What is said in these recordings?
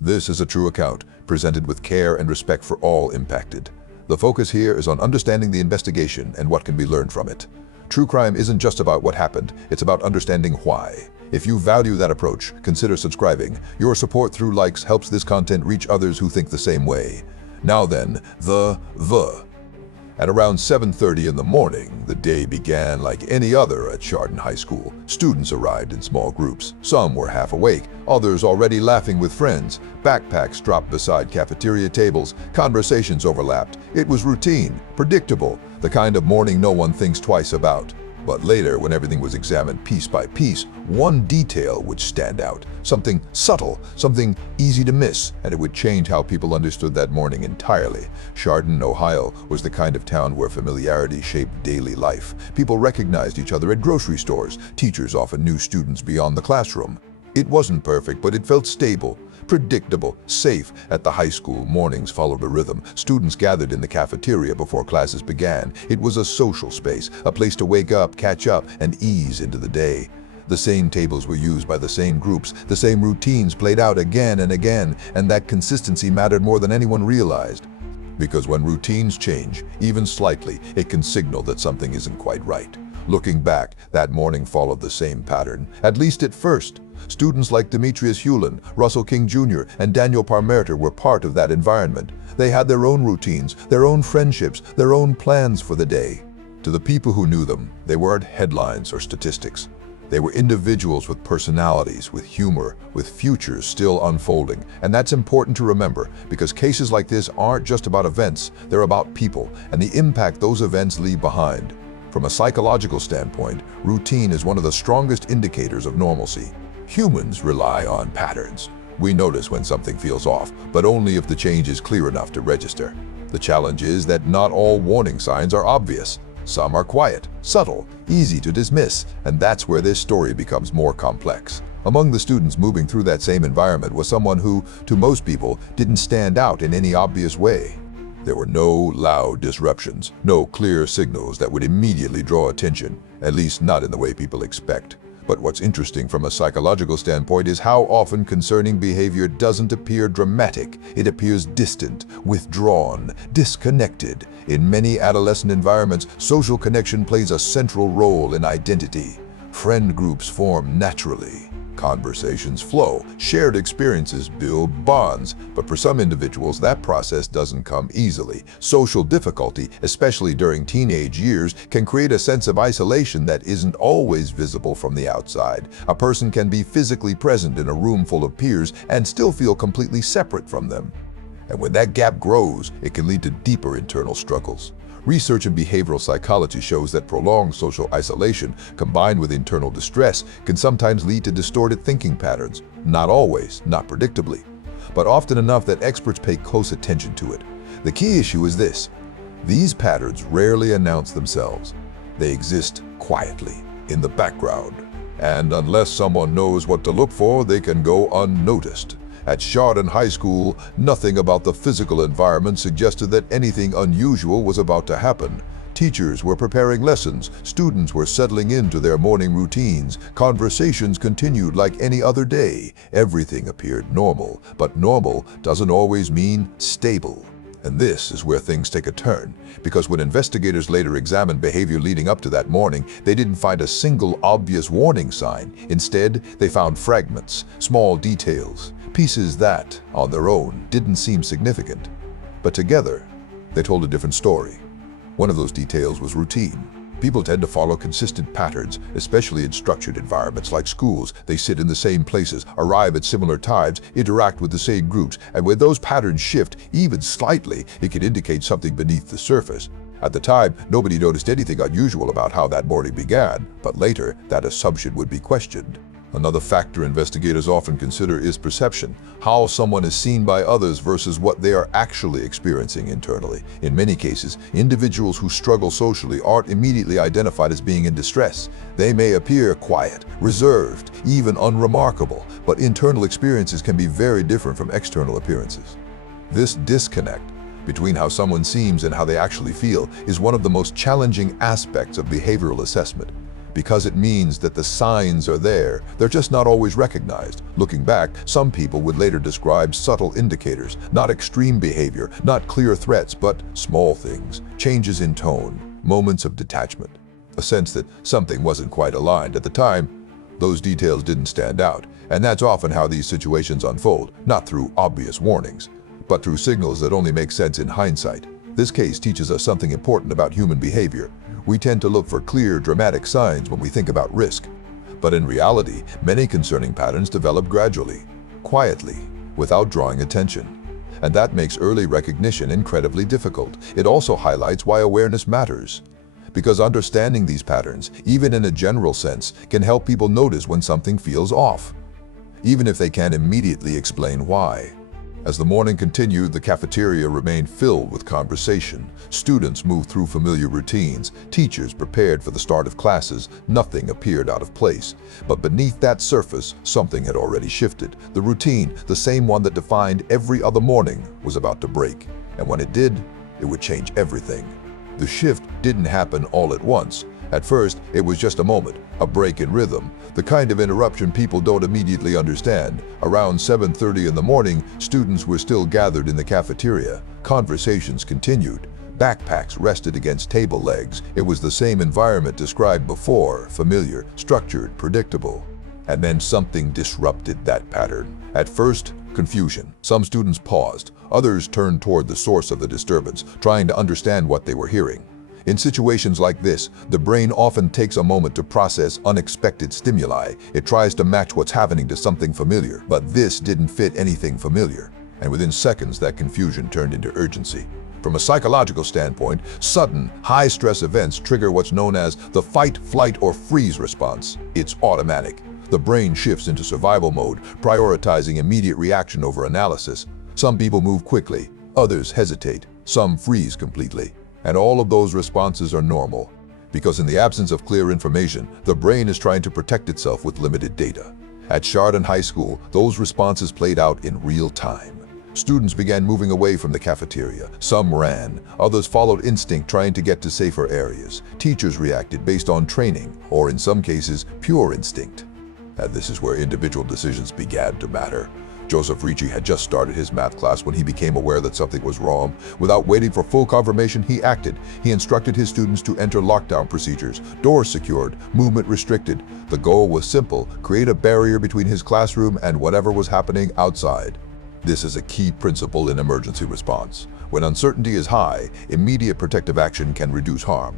This is a true account, presented with care and respect for all impacted. The focus here is on understanding the investigation and what can be learned from it. True crime isn't just about what happened, it's about understanding why. If you value that approach, consider subscribing. Your support through likes helps this content reach others who think the same way. Now then, At around 7:30 in the morning, the day began like any other at Chardon High School. Students arrived in small groups. Some were half awake, others already laughing with friends. Backpacks dropped beside cafeteria tables, conversations overlapped. It was routine, predictable, the kind of morning no one thinks twice about. But later, when everything was examined piece by piece, one detail would stand out. Something subtle, something easy to miss, and it would change how people understood that morning entirely. Chardon, Ohio, was the kind of town where familiarity shaped daily life. People recognized each other at grocery stores. Teachers often knew students beyond the classroom. It wasn't perfect, but it felt stable, predictable, safe. At the high school, mornings followed a rhythm. Students gathered in the cafeteria before classes began. It was a social space, a place to wake up, catch up, and ease into the day. The same tables were used by the same groups, the same routines played out again and again, and that consistency mattered more than anyone realized. Because when routines change, even slightly, it can signal that something isn't quite right. Looking back, that morning followed the same pattern, at least at first. Students like Demetrius Hewlin, Russell King Jr., and Daniel Parmerter were part of that environment. They had their own routines, their own friendships, their own plans for the day. To the people who knew them, they weren't headlines or statistics. They were individuals with personalities, with humor, with futures still unfolding. And that's important to remember, because cases like this aren't just about events, they're about people and the impact those events leave behind. From a psychological standpoint, routine is one of the strongest indicators of normalcy. Humans rely on patterns. We notice when something feels off, but only if the change is clear enough to register. The challenge is that not all warning signs are obvious. Some are quiet, subtle, easy to dismiss, and that's where this story becomes more complex. Among the students moving through that same environment was someone who, to most people, didn't stand out in any obvious way. There were no loud disruptions, no clear signals that would immediately draw attention, at least not in the way people expect. But what's interesting from a psychological standpoint is how often concerning behavior doesn't appear dramatic. It appears distant, withdrawn, disconnected. In many adolescent environments, social connection plays a central role in identity. Friend groups form naturally. Conversations flow, shared experiences build bonds, but for some individuals that process doesn't come easily. Social difficulty, especially during teenage years, can create a sense of isolation that isn't always visible from the outside. A person can be physically present in a room full of peers and still feel completely separate from them. And when that gap grows, it can lead to deeper internal struggles. Research in behavioral psychology shows that prolonged social isolation, combined with internal distress, can sometimes lead to distorted thinking patterns. Not always, not predictably, but often enough that experts pay close attention to it. The key issue is this: these patterns rarely announce themselves. They exist quietly, in the background. And unless someone knows what to look for, they can go unnoticed. At Chardon High School, nothing about the physical environment suggested that anything unusual was about to happen. Teachers were preparing lessons, students were settling into their morning routines, conversations continued like any other day. Everything appeared normal, but normal doesn't always mean stable. And this is where things take a turn, because when investigators later examined behavior leading up to that morning, they didn't find a single obvious warning sign. Instead, they found fragments, small details, pieces that, on their own, didn't seem significant. But together, they told a different story. One of those details was routine. People tend to follow consistent patterns, especially in structured environments like schools. They sit in the same places, arrive at similar times, interact with the same groups, and when those patterns shift, even slightly, it can indicate something beneath the surface. At the time, nobody noticed anything unusual about how that morning began, but later, that assumption would be questioned. Another factor investigators often consider is perception, how someone is seen by others versus what they are actually experiencing internally. In many cases, individuals who struggle socially aren't immediately identified as being in distress. They may appear quiet, reserved, even unremarkable, but internal experiences can be very different from external appearances. This disconnect between how someone seems and how they actually feel is one of the most challenging aspects of behavioral assessment. because it means that the signs are there. They're just not always recognized. Looking back, some people would later describe subtle indicators, not extreme behavior, not clear threats, but small things, changes in tone, moments of detachment, a sense that something wasn't quite aligned. At the time, those details didn't stand out, and that's often how these situations unfold, not through obvious warnings, but through signals that only make sense in hindsight. This case teaches us something important about human behavior. We tend to look for clear, dramatic signs when we think about risk. But in reality, many concerning patterns develop gradually, quietly, without drawing attention. And that makes early recognition incredibly difficult. It also highlights why awareness matters. Because understanding these patterns, even in a general sense, can help people notice when something feels off, even if they can't immediately explain why. As the morning continued, the cafeteria remained filled with conversation. Students moved through familiar routines. Teachers prepared for the start of classes. Nothing appeared out of place. But beneath that surface, something had already shifted. The routine, the same one that defined every other morning, was about to break. And when it did, it would change everything. The shift didn't happen all at once. At first, it was just a moment, a break in rhythm, the kind of interruption people don't immediately understand. Around 7:30 in the morning, students were still gathered in the cafeteria. Conversations continued. Backpacks rested against table legs. It was the same environment described before, familiar, structured, predictable. And then something disrupted that pattern. At first, confusion. Some students paused. Others turned toward the source of the disturbance, trying to understand what they were hearing. In situations like this, the brain often takes a moment to process unexpected stimuli. It tries to match what's happening to something familiar, but this didn't fit anything familiar. And within seconds, that confusion turned into urgency. From a psychological standpoint, sudden, high-stress events trigger what's known as the fight, flight, or freeze response. It's automatic. The brain shifts into survival mode, prioritizing immediate reaction over analysis. Some people move quickly, others hesitate, some freeze completely. And all of those responses are normal, because in the absence of clear information, the brain is trying to protect itself with limited data. At Chardon High School, those responses played out in real time. Students began moving away from the cafeteria. Some ran, others followed instinct, trying to get to safer areas. Teachers reacted based on training, or in some cases, pure instinct. And this is where individual decisions began to matter. Joseph Ricci had just started his math class when he became aware that something was wrong. Without waiting for full confirmation, he acted. He instructed his students to enter lockdown procedures, doors secured, movement restricted. The goal was simple: create a barrier between his classroom and whatever was happening outside. This is a key principle in emergency response. When uncertainty is high, immediate protective action can reduce harm.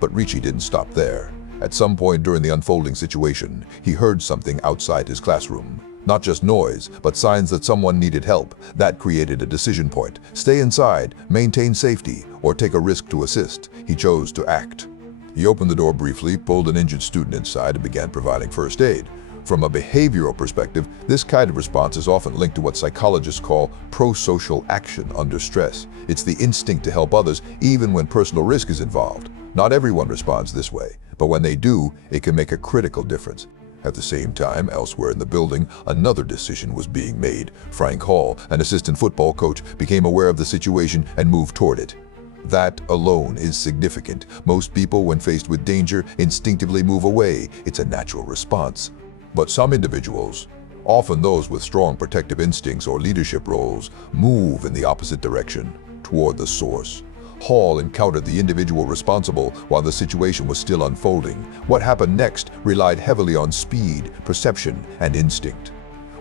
But Ricci didn't stop there. At some point during the unfolding situation, he heard something outside his classroom. Not just noise, but signs that someone needed help. That created a decision point. Stay inside, maintain safety, or take a risk to assist. He chose to act. He opened the door briefly, pulled an injured student inside, and began providing first aid. From a behavioral perspective, this kind of response is often linked to what psychologists call pro-social action under stress. It's the instinct to help others, even when personal risk is involved. Not everyone responds this way, but when they do, it can make a critical difference. At the same time, elsewhere in the building, another decision was being made. Frank Hall, an assistant football coach, became aware of the situation and moved toward it. That alone is significant. Most people, when faced with danger, instinctively move away. It's a natural response. But some individuals, often those with strong protective instincts or leadership roles, move in the opposite direction, toward the source. Hall encountered the individual responsible while the situation was still unfolding. What happened next relied heavily on speed, perception, and instinct.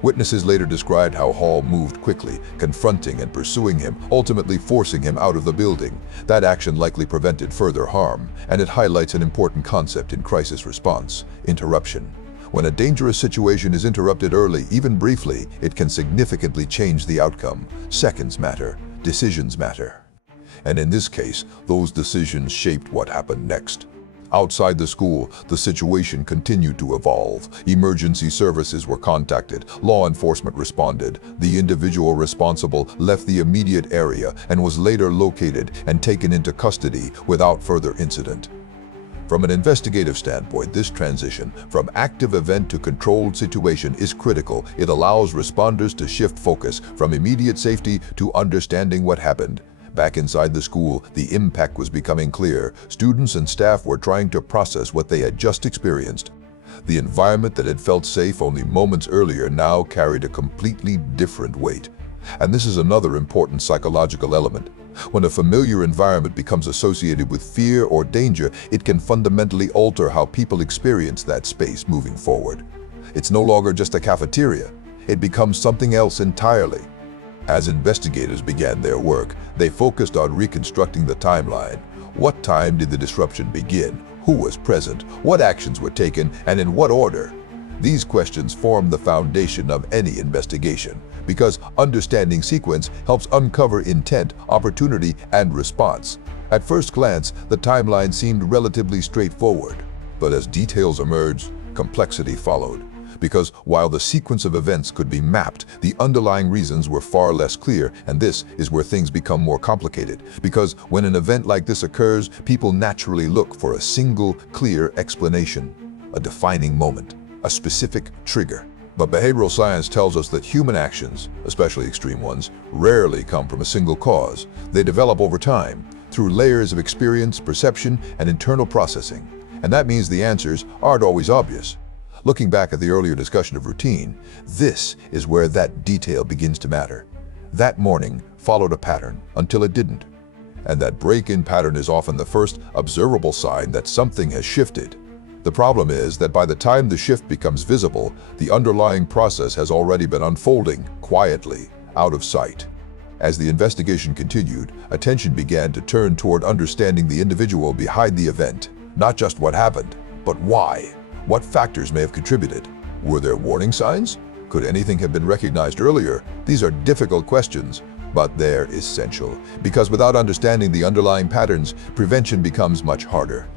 Witnesses later described how Hall moved quickly, confronting and pursuing him, ultimately forcing him out of the building. That action likely prevented further harm, and it highlights an important concept in crisis response: interruption. When a dangerous situation is interrupted early, even briefly, it can significantly change the outcome. Seconds matter, decisions matter. And in this case, those decisions shaped what happened next. Outside the school, the situation continued to evolve. Emergency services were contacted, law enforcement responded. The individual responsible left the immediate area and was later located and taken into custody without further incident. From an investigative standpoint, this transition from active event to controlled situation is critical. It allows responders to shift focus from immediate safety to understanding what happened. Back inside the school, the impact was becoming clear. Students and staff were trying to process what they had just experienced. The environment that had felt safe only moments earlier now carried a completely different weight. And this is another important psychological element. When a familiar environment becomes associated with fear or danger, it can fundamentally alter how people experience that space moving forward. It's no longer just a cafeteria. It becomes something else entirely. As investigators began their work, they focused on reconstructing the timeline. What time did the disruption begin? Who was present? What actions were taken? And in what order? These questions form the foundation of any investigation, because understanding sequence helps uncover intent, opportunity, and response. At first glance, the timeline seemed relatively straightforward, but as details emerged, complexity followed. Because while the sequence of events could be mapped, the underlying reasons were far less clear, and this is where things become more complicated. Because when an event like this occurs, people naturally look for a single, clear explanation, a defining moment, a specific trigger. But behavioral science tells us that human actions, especially extreme ones, rarely come from a single cause. They develop over time, through layers of experience, perception, and internal processing. And that means the answers aren't always obvious. Looking back at the earlier discussion of routine, this is where that detail begins to matter. That morning followed a pattern until it didn't. And that break in pattern is often the first observable sign that something has shifted. The problem is that by the time the shift becomes visible, the underlying process has already been unfolding quietly, out of sight. As the investigation continued, attention began to turn toward understanding the individual behind the event. Not just what happened, but why. What factors may have contributed? Were there warning signs? Could anything have been recognized earlier? These are difficult questions, but they're essential, because without understanding the underlying patterns, prevention becomes much harder.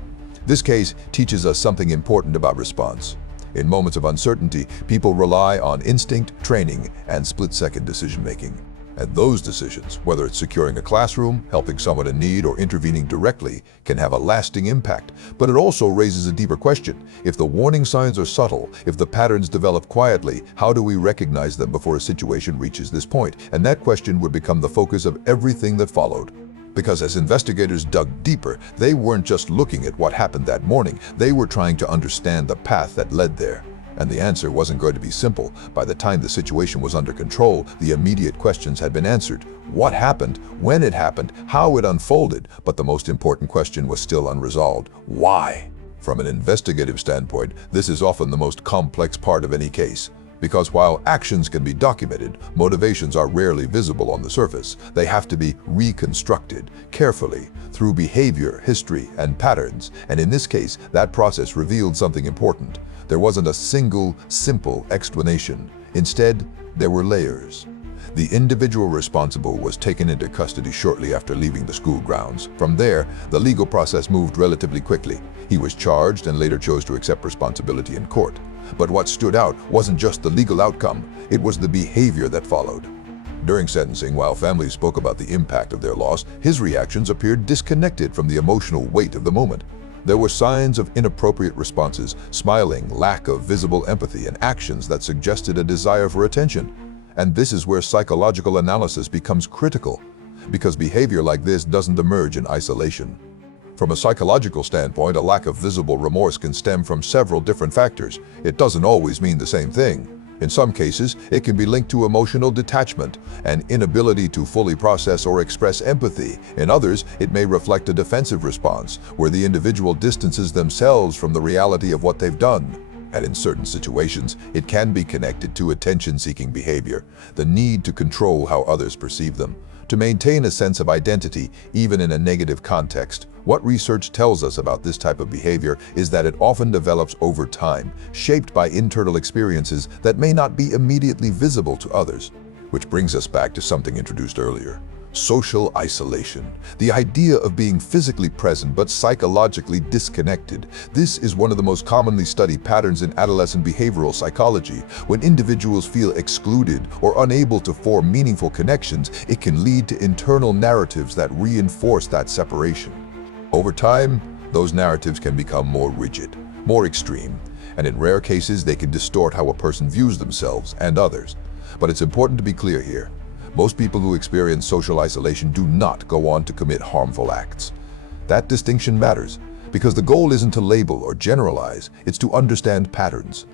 This case teaches us something important about response. In moments of uncertainty, people rely on instinct, training, and split-second decision-making. And those decisions, whether it's securing a classroom, helping someone in need, or intervening directly, can have a lasting impact. But it also raises a deeper question. If the warning signs are subtle, if the patterns develop quietly, how do we recognize them before a situation reaches this point? And that question would become the focus of everything that followed. Because as investigators dug deeper, they weren't just looking at what happened that morning. They were trying to understand the path that led there. And the answer wasn't going to be simple. By the time the situation was under control, the immediate questions had been answered. What happened, when it happened, how it unfolded, but the most important question was still unresolved. Why? From an investigative standpoint, this is often the most complex part of any case. Because while actions can be documented, motivations are rarely visible on the surface. They have to be reconstructed carefully through behavior, history, and patterns. And in this case, that process revealed something important. There wasn't a single, simple explanation. Instead, there were layers. The individual responsible was taken into custody shortly after leaving the school grounds. From there, the legal process moved relatively quickly. He was charged and later chose to accept responsibility in court. But what stood out wasn't just the legal outcome, it was the behavior that followed. During sentencing, while families spoke about the impact of their loss, his reactions appeared disconnected from the emotional weight of the moment. There were signs of inappropriate responses, smiling, lack of visible empathy, and actions that suggested a desire for attention. And this is where psychological analysis becomes critical, because behavior like this doesn't emerge in isolation. From a psychological standpoint, a lack of visible remorse can stem from several different factors. It doesn't always mean the same thing. In some cases, it can be linked to emotional detachment, an inability to fully process or express empathy. In others, it may reflect a defensive response, where the individual distances themselves from the reality of what they've done. And in certain situations, it can be connected to attention-seeking behavior, the need to control how others perceive them, to maintain a sense of identity, even in a negative context. What research tells us about this type of behavior is that it often develops over time, shaped by internal experiences that may not be immediately visible to others. Which brings us back to something introduced earlier: social isolation. The idea of being physically present but psychologically disconnected. This is one of the most commonly studied patterns in adolescent behavioral psychology. When individuals feel excluded or unable to form meaningful connections, it can lead to internal narratives that reinforce that separation. Over time, those narratives can become more rigid, more extreme, and in rare cases they can distort how a person views themselves and others. But it's important to be clear here. Most people who experience social isolation do not go on to commit harmful acts. That distinction matters because the goal isn't to label or generalize, it's to understand patterns.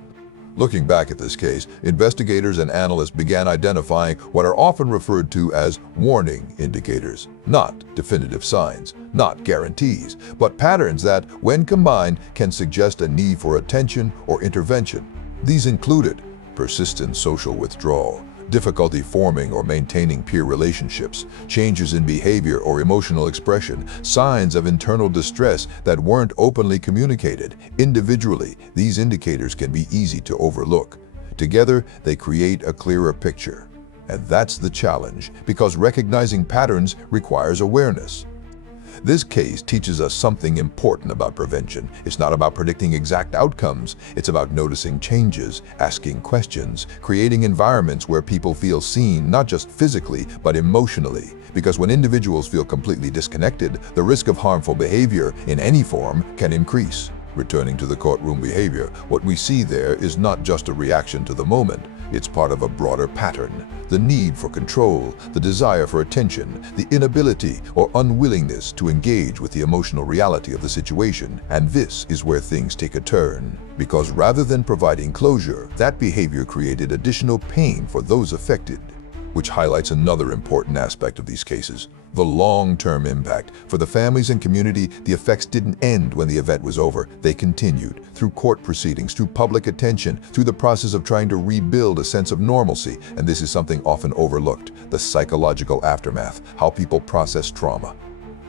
Looking back at this case, investigators and analysts began identifying what are often referred to as warning indicators, not definitive signs, not guarantees, but patterns that, when combined, can suggest a need for attention or intervention. These included persistent social withdrawal, difficulty forming or maintaining peer relationships, changes in behavior or emotional expression, signs of internal distress that weren't openly communicated. Individually, these indicators can be easy to overlook. Together, they create a clearer picture. And that's the challenge, because recognizing patterns requires awareness. This case teaches us something important about prevention. It's not about predicting exact outcomes. It's about noticing changes, asking questions, creating environments where people feel seen, not just physically, but emotionally. Because when individuals feel completely disconnected, the risk of harmful behavior in any form can increase. Returning to the courtroom behavior, what we see there is not just a reaction to the moment. It's part of a broader pattern. The need for control, the desire for attention, the inability or unwillingness to engage with the emotional reality of the situation. And this is where things take a turn. Because rather than providing closure, that behavior created additional pain for those affected. Which highlights another important aspect of these cases, the long-term impact. For the families and community, the effects didn't end when the event was over. They continued through court proceedings, through public attention, through the process of trying to rebuild a sense of normalcy. And this is something often overlooked, the psychological aftermath, how people process trauma,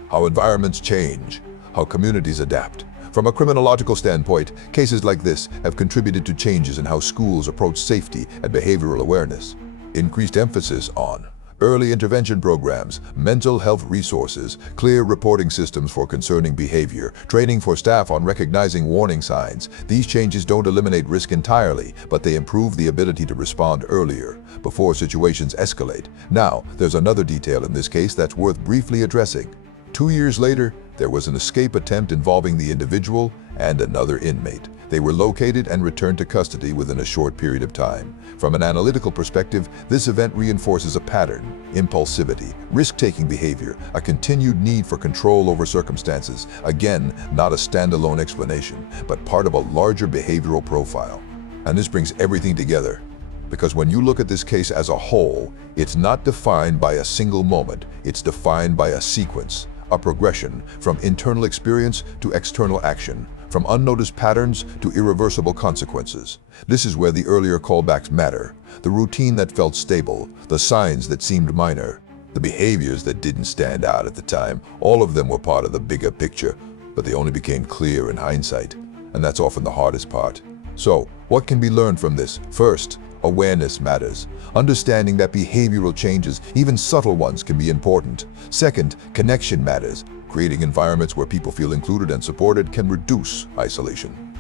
how environments change, how communities adapt. From a criminological standpoint, cases like this have contributed to changes in how schools approach safety and behavioral awareness. Increased emphasis on early intervention programs, mental health resources, clear reporting systems for concerning behavior, training for staff on recognizing warning signs. These changes don't eliminate risk entirely, but they improve the ability to respond earlier, before situations escalate. Now, there's another detail in this case that's worth briefly addressing. 2 years later, there was an escape attempt involving the individual and another inmate. They were located and returned to custody within a short period of time. From an analytical perspective, this event reinforces a pattern: impulsivity, risk-taking behavior, a continued need for control over circumstances. Again, not a standalone explanation, but part of a larger behavioral profile. And this brings everything together. Because when you look at this case as a whole, it's not defined by a single moment, it's defined by a sequence, a progression from internal experience to external action, from unnoticed patterns to irreversible consequences. This is where the earlier callbacks matter. The routine that felt stable, the signs that seemed minor, the behaviors that didn't stand out at the time, all of them were part of the bigger picture, but they only became clear in hindsight. And that's often the hardest part. So, what can be learned from this? First, awareness matters. Understanding that behavioral changes, even subtle ones, can be important. Second, connection matters. Creating environments where people feel included and supported can reduce isolation.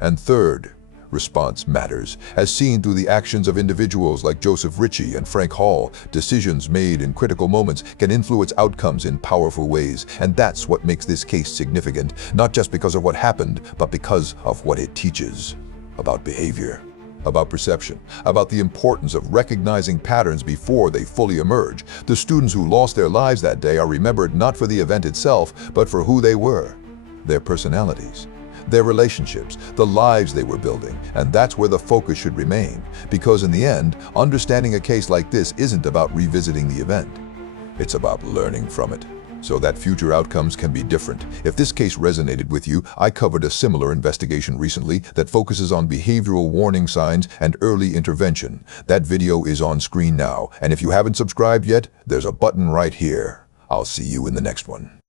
And third, response matters. As seen through the actions of individuals like Joseph Ritchie and Frank Hall, decisions made in critical moments can influence outcomes in powerful ways. And that's what makes this case significant, not just because of what happened, but because of what it teaches about behavior, about perception, about the importance of recognizing patterns before they fully emerge. The students who lost their lives that day are remembered not for the event itself, but for who they were, their personalities, their relationships, the lives they were building. And that's where the focus should remain, because in the end, understanding a case like this isn't about revisiting the event. It's about learning from it, so that future outcomes can be different. If this case resonated with you, I covered a similar investigation recently that focuses on behavioral warning signs and early intervention. That video is on screen now, and if you haven't subscribed yet, there's a button right here. I'll see you in the next one.